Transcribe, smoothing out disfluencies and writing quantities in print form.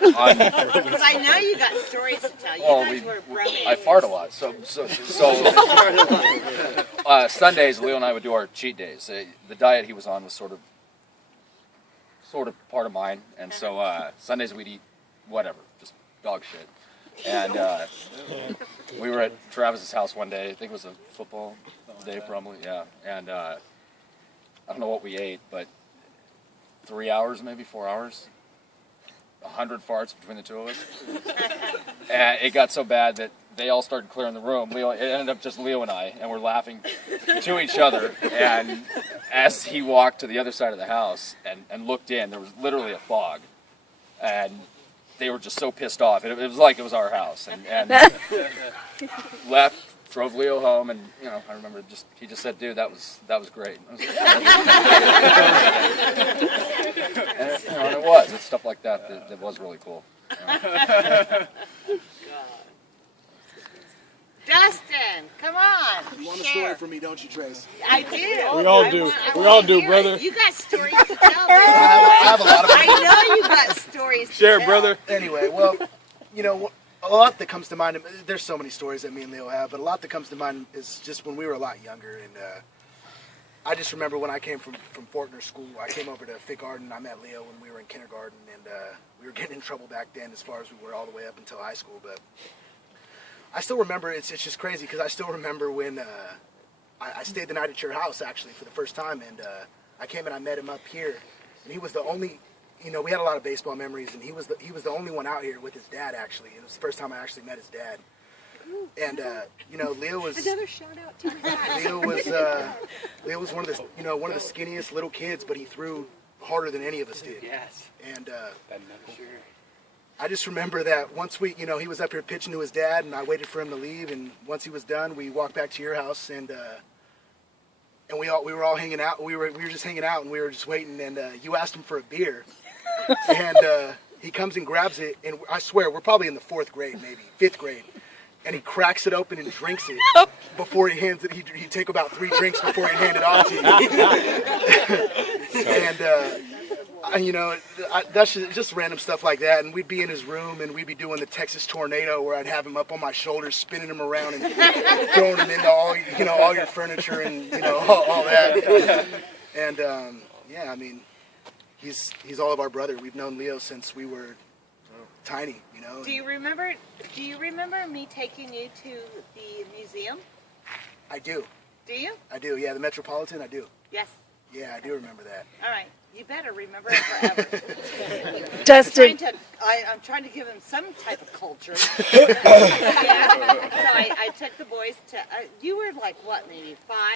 Because I know you got stories to tell. You guys were brothers. I fart a lot, so Sundays, Leo and I would do our cheat days. The diet he was on was sort of part of mine, and so Sundays we'd eat whatever, just dog shit. And we were at Travis's house one day. I think it was a football day, probably. Yeah, and I don't know what we ate, but 3 hours, maybe 4 hours. 100 farts between the two of us. And it got so bad that they all started clearing the room. It ended up just Leo and I, and we're laughing to each other. And as he walked to the other side of the house and looked in, there was literally a fog. And they were just so pissed off. It was like it was our house. And left, drove Leo home, and I remember he just said, "Dude, that was great." And it was. It's stuff like that was really cool. Dustin, come on. You want a story from me, don't you, Trace? I do. We all do. We all do, brother. You got stories to tell. I have a lot of them. I know you got stories to Share, tell. brother. Anyway, well, a lot that comes to mind, there's so many stories that me and Leo have, but a lot that comes to mind is just when we were a lot younger. And I just remember when I came from Faulkner School, I came over to Fig Garden. I met Leo when we were in kindergarten, and we were getting in trouble back then as far as we were all the way up until high school. But I still remember, it's just crazy because I still remember when I stayed the night at your house, actually, for the first time. And I came and I met him up here, and he was the only... we had a lot of baseball memories, and he was the only one out here with his dad, actually. It was the first time I actually met his dad. And Leo was another shout out to your dad. Leo was one of the skinniest little kids, but he threw harder than any of us did. Yes. And I just remember that once he was up here pitching to his dad, and I waited for him to leave, and once he was done, we walked back to your house, and we were all hanging out. We were just hanging out, and we were just waiting, and you asked him for a beer. And he comes and grabs it, and I swear, we're probably in the 4th grade, maybe 5th grade, and he cracks it open and drinks it before he hands it. He'd take about 3 drinks before he'd hand it off to you. And that's just random stuff like that. And we'd be in his room, and we'd be doing the Texas Tornado, where I'd have him up on my shoulders, spinning him around and throwing him into all your furniture and all that. And yeah, I mean, he's all of our brother. We've known Leo since we were tiny, Do you remember me taking you to the museum? I do. Do you? I do. Yeah, the Metropolitan. I do. Yes. Yeah, I do remember that. All right. You better remember it forever. Dustin. I'm trying to give him some type of culture. Yeah. So I took the boys to. You were like what, maybe 5?